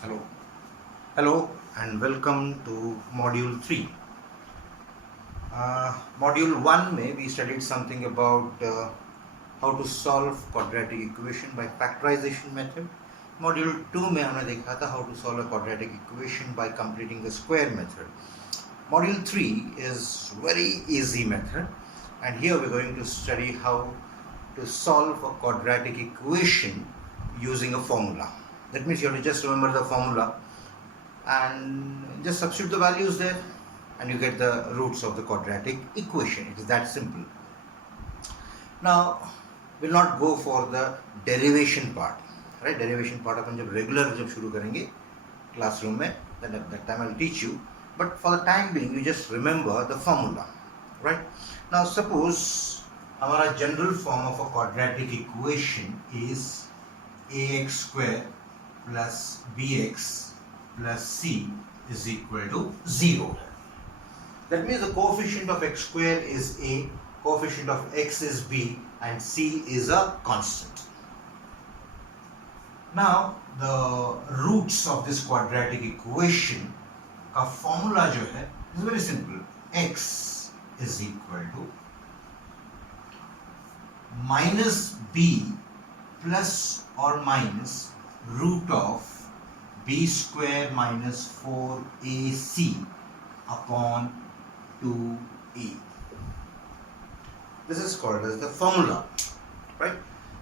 Hello. Hello and welcome to Module 3. Module 1 में we studied something about how to solve quadratic equation by factorization method. Module 2 में हमने देखा था how to solve a quadratic equation by completing the square method. Module 3 is very easy method, and here we're going to study how to solve a quadratic equation using a formula. That means you have to just remember the formula and just substitute the values there and you get the roots of the quadratic equation. It is that simple. Now we'll not go for the derivation part, right? Derivation part अपन जब regular जब शुरू करेंगे classroom में, then at that time I'll teach you. But for the time being, you just remember the formula, right? Now suppose हमारा general form of a quadratic equation is ax square plus bx plus c is equal to 0. That means the coefficient of x square is a, coefficient of x is b, and c is a constant. Now the roots of this quadratic equation का formula जो है is very simple. X is equal to minus b plus or minus root of b square minus 4ac upon 2a. This is called as the formula, right?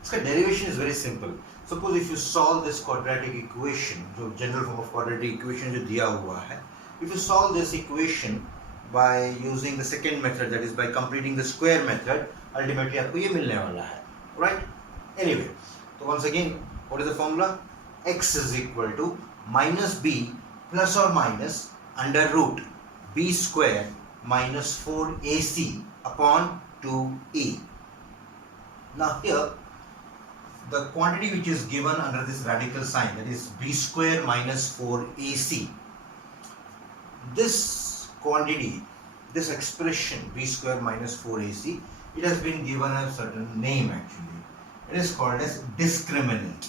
Its derivation is very simple. Suppose if you solve this quadratic equation, जो general form of quadratic equation जो दिया हुआ है, if you solve this equation by using the second method, that is by completing the square method, ultimately आपको ये मिलने वाला है, right? Anyway, so once again, what is the formula? X is equal to minus b plus or minus under root b square minus 4ac upon 2a. Now here, the quantity which is given under this radical sign, that is b square minus 4ac, this quantity, this expression b square minus 4ac, it has been given a certain name actually. It is called as discriminant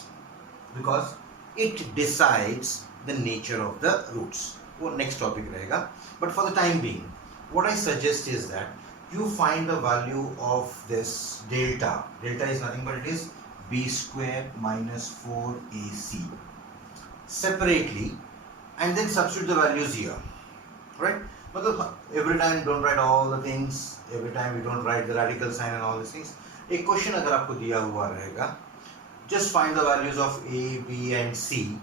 because it decides the nature of the roots. वो next topic रहेगा. But for the time being, what I suggest is that you find the value of this delta. Delta is nothing but it is b square minus 4ac separately, and then substitute the values here, right? मतलब every time don't write all the things, every time you don't write the radical sign and all these things. एक question अगर आपको दिया हुआ रहेगा, just find the values of a, b and c,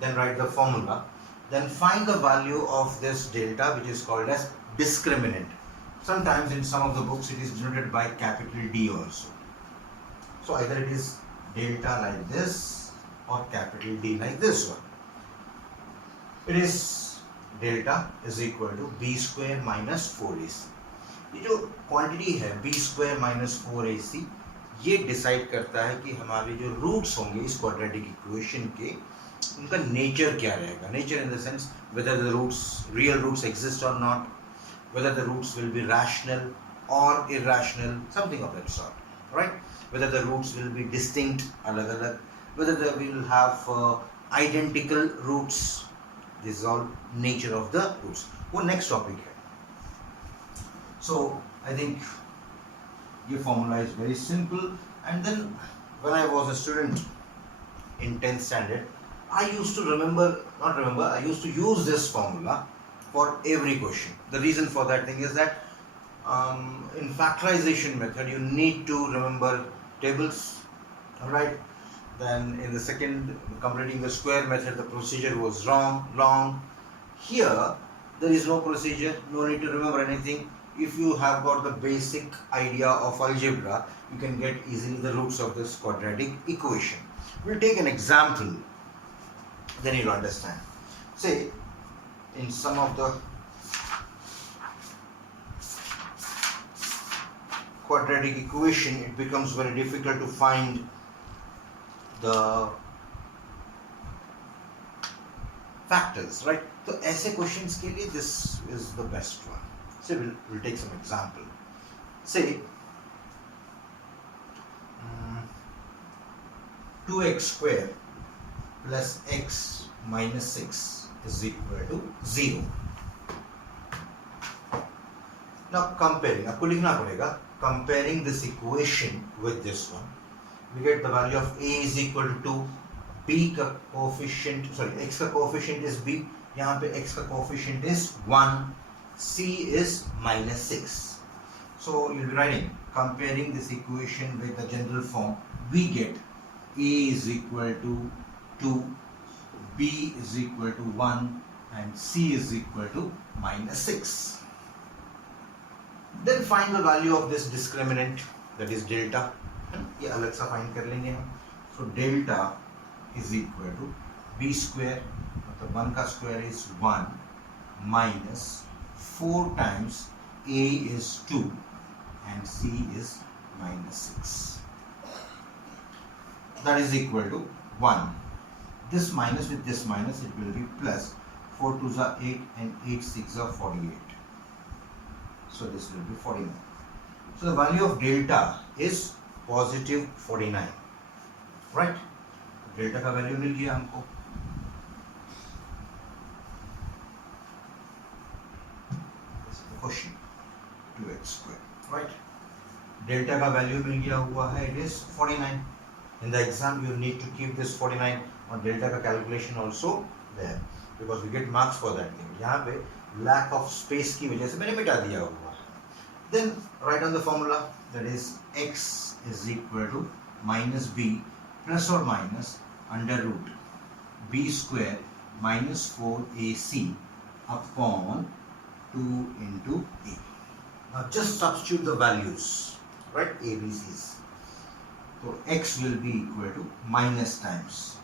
then write the formula, then find the value of this delta which is called as discriminant. Sometimes in some of the books it is denoted by capital D also. So either it is delta like this or capital D like this one. It is delta is equal to b square minus 4ac. ये जो quantity है b square minus 4ac, ये decide करता है कि हमारे जो roots होंगे इस क्वाड्रेटिक इक्वेशन के, उनका नेचर क्या रहेगा. Nature in the sense whether the roots, real roots exist और not, whether the roots will be rational or irrational, something of that sort, right? Whether the roots will be distinct, alag-alag, whether they will have identical roots. This is all nature of the roots. वो next topic है. So I think your formula is very simple. And then when I was a student in 10th standard, I used to I used to use this formula for every question. The reason for that thing is that in factorization method you need to remember tables, alright? Then in the second, completing the square method, the procedure was long. Here there is no procedure, no need to remember anything. If you have got the basic idea of algebra, you can get easily the roots of this quadratic equation. We'll take an example, then you'll understand. Say in some of the quadratic equation, it becomes very difficult to find the factors, right? So ऐसे questions के लिए this is the best one. So we'll take some example. Say 2x square plus x minus 6 is equal to 0. Now comparing, आपको लिखना पड़ेगा, comparing this equation with this one, we get the value of a is equal to 2, b का coefficient, sorry, x का coefficient is b, यहाँ पे x का coefficient is 1, c is minus 6. So you'll be writing, comparing this equation with the general form, we get a is equal to 2, b is equal to 1 and c is equal to minus 6. Then find the value of this discriminant, that is delta. ये अलग सा find कर लेंगे हम. So delta is equal to b square, मतलब 1 का square is 1 minus 4 times a is 2 and c is minus 6. That is equal to 1. This minus with this minus, it will be plus 4 2s are 8 and 8 6 are 48. So this will be 49. So the value of delta is positive 49. Right? Delta का value मिल गया हमको. Question 2x square. Right? Delta का value मिल गया हुआ है. It is 49. In the exam you need to keep this 49 on delta का calculation also there, because we get marks for that thing. यहाँ पे lack of space की वजह से मैंने मिटा दिया हुआ. Then write on the formula, that is x is equal to minus b plus or minus under root b square minus 4ac upon 2 into a. Now just substitute the values, right? A, B, C's. So x will be equal to minus times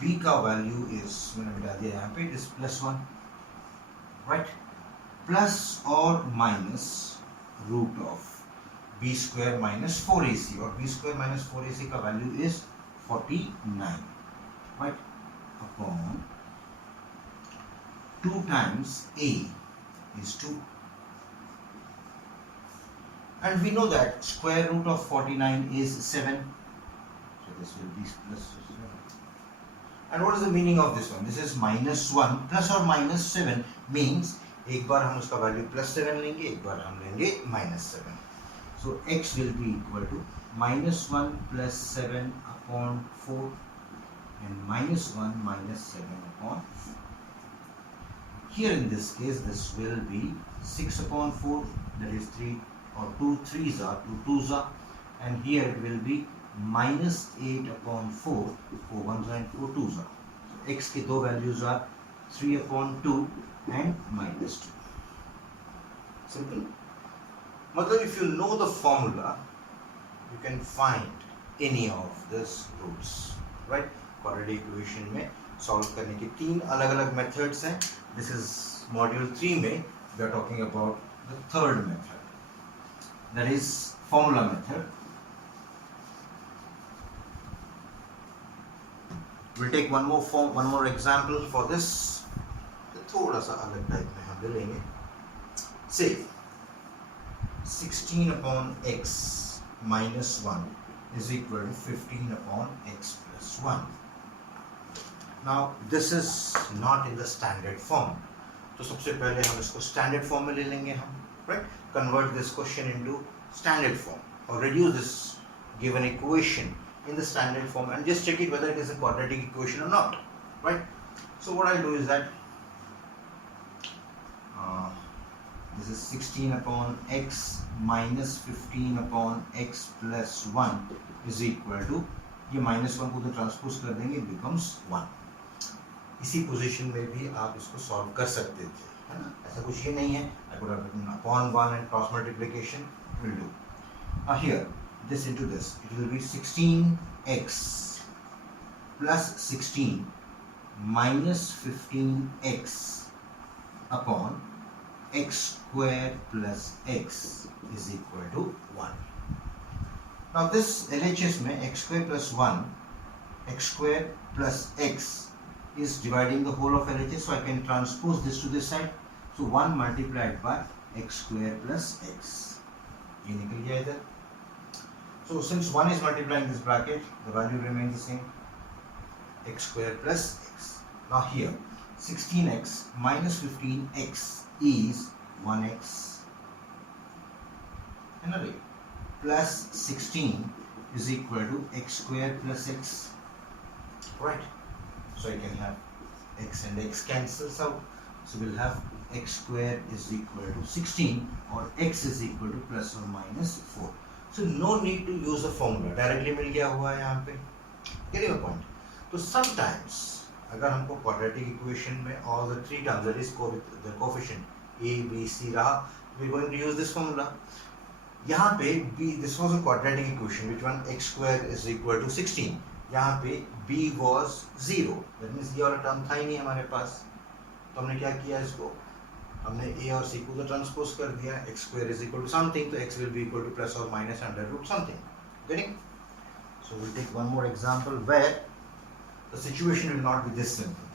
b का value is, मैंने मिटा दिया यहाँ पे, it is plus 1, right? Plus or minus root of b square minus 4ac, or b square minus 4ac का value is 49, right? Upon 2 times a is 2, and we know that square root of 49 is 7, so this will be plus 7. And what is the meaning of this one? This is minus 1 plus or minus 7 means एक बार हम उसका value plus 7 लेंगे, एक बार हम लेंगे minus 7. So x will be equal to minus 1 plus 7 upon 4 and minus 1 minus 7 upon 4. Here in this case this will be 6 upon 4, that is 3, or 2 3s are 2 2s are, and here it will be minus 8 upon 4, 4 1s are and 4 2s are. So x के दो values are 3 upon 2 and minus 2. Simple. मतलब if you know the formula, you can find any of these roots, right? Quadratic equation में solve करने की 3 अलग-अलग methods हैं. This is module 3 में we are talking about the third method, that is formula method. We'll take one more example for this. थोड़ा सा अलग type में हम ले लेंगे. Say 16 upon x minus 1 is equal to 15 upon x plus 1. Now this is not in the standard form. तो सबसे पहले हम इसको standard form में ले लेंगे हम, right? Convert this question into standard form or reduce this given equation in the standard form and just check it whether it is a quadratic equation or not, right? So what I'll do is that this is 16 upon x minus 15 upon x plus 1 is equal to, ये minus 1 को तो transpose कर देंगे, it becomes 1. इसी position में भी आप इसको सॉल्व कर सकते थे, है ना? ऐसा कुछ ये नहीं है. I could have written upon 1 and cross multiplication will do. Here this into this, it will be 16x plus 16 minus 15x upon x square plus x is equal to 1. Now this LHS में x square plus 1, x square plus x is dividing the whole of LHS, so I can transpose this to this side. So 1 multiplied by x square plus x. ये निकल गया इधर. So since 1 is multiplying this bracket, the value remains the same, x square plus x. Now here 16x minus 15x is 1x and array plus 16 is equal to x square plus x, right? So I can have x and x cancels out, so we'll have x square is equal to 16 or x is equal to plus or minus 4. So no need to use a formula, directly मिल गया हुआ है यहाँ पे. Getting a point? तो sometimes अगर हमको quadratic equation में all the three terms, that is the coefficient a, b, c रहा, we are going to use this formula. यहाँ पे b, this was a quadratic equation, which one x square is equal to 16. यहाँ पे b was 0, that means ये वाला term था ही नहीं हमारे पास. तो हमने क्या किया, इसको हमने a और c को तो ट्रांसपोज कर दिया. x square is equal to something, तो x will be equal to plus or minus under root something. Getting? So we'll take one more example where the situation will not be this simple.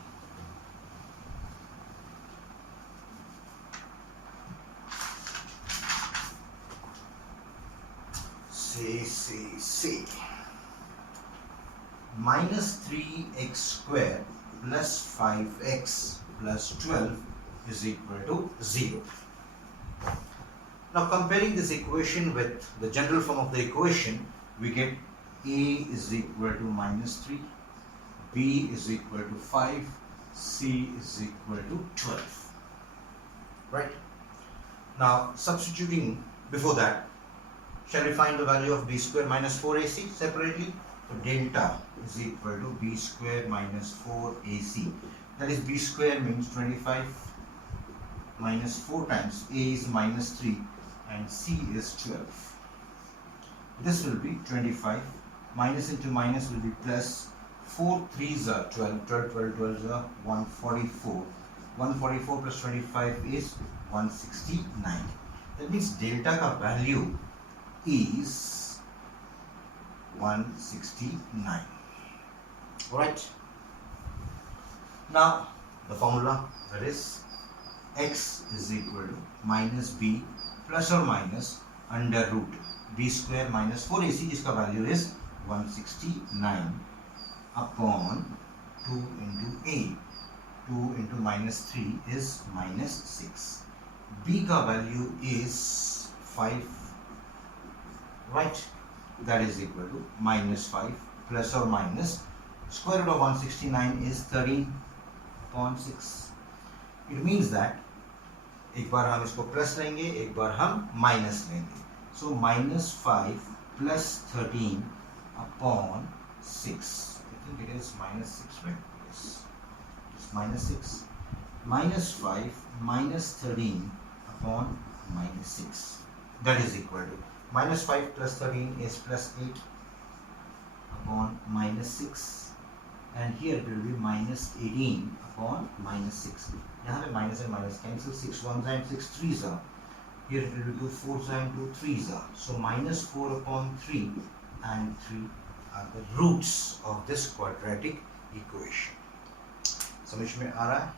Say minus 3x square plus 5x plus 12 is equal to 0. Now comparing this equation with the general form of the equation, we get a is equal to minus 3, b is equal to 5, c is equal to 12. Right? Now substituting before that, shall we find the value of b square minus 4ac separately? So delta is equal to b square minus 4ac. That is, b square means 25 minus 4 times a is minus 3 and c is 12. This will be 25. Minus into minus will be plus. 4 3s are 12. 12 12 are 144. 144 plus 25 is 169. That means delta ka value is 169. Alright. Now the formula, that is x is equal to minus b plus or minus under root b square minus 4ac, इसका value is 169 upon 2 into a. 2 into minus 3 is minus 6. b का value is 5. Right, that is equal to minus 5 plus or minus square root of 169 is 13.6. It means that एक बार हम इसको plus लेंगे, एक बार हम माइनस लेंगे. So minus 5 plus 13 upon 6. I think it is minus 6, right? Yes, it's minus 6. Minus 5 minus 13 upon minus 6. That is equal to minus 5 plus 13 is plus 8 upon minus 6, and here it will be minus 18 upon minus 6. यहाँ पे minus and minus cancel, 6 1s and 6 3s are. Here it will be 2 4s and 2 3s are. So minus 4 upon 3 and 3 are the roots of this quadratic equation. समझ में आ रहा है?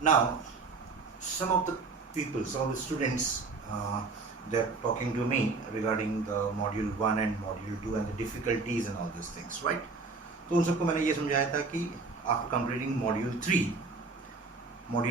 Now, some of the people, some of the students, they are talking to me regarding the module 1 and module 2 and the difficulties and all these things, right? तो उन सबको मैंने ये समझाया था कि after completing module 3